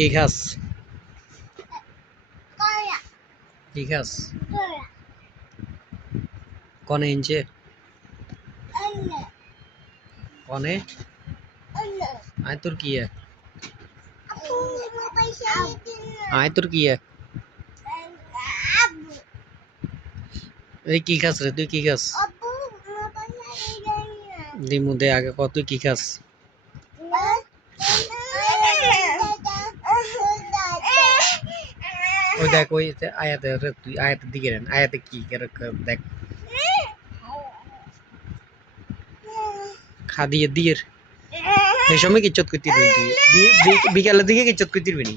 কি খাস? কি খাস? কনে ইঞ্চে? কনে? আয় তোর কি আয় তোর কি এই কি খাস রে? তুই কি খাস? দিমু দে আগে কত তুই কি খাস? ওই দেখ ওই আয়াতে তুই আয়াতের দিকে নেন আয়াতে কি দেখ খা দিয়ে দিয়ে এই সময় কিচ্ছত করতে পারবি তুই বিকালের দিকে কিচ্ছত করতে পারবি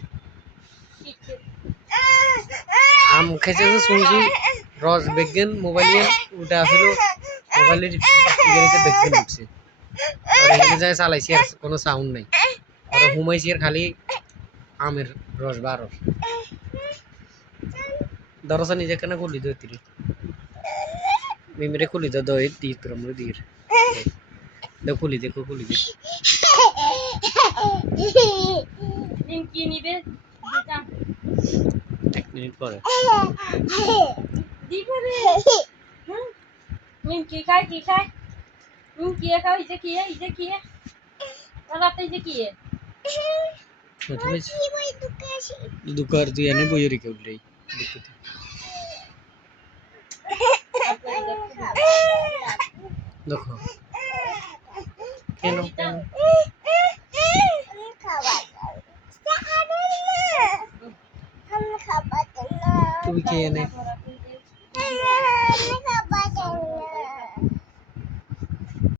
আম খাইছে যে শুনছি রস বেগেন মোবাইলে উল্টা আসলো মোবাইলের ইয়েতে বেগেন উঠছে আর এখানে যায় চালাইছি আর কোনো সাউন্ড নাই আর ঘুমাইছি আর খালি আমের রস বা রস দরজা নিজে কেন খুলি দো তিরি মিমিরে খুলি দো এই তীর তোর আমরা দিয়ে দেখো খুলি দেখো খুলি দেখো কি নিবে এক মিনিট পরে দিব রে কি খায় কি খায় কি খাও ইজে কি রাতে যে কি দুকার তুই এনে বইরি কে উঠলেই দেখো কেন কেন তুমি কে এনে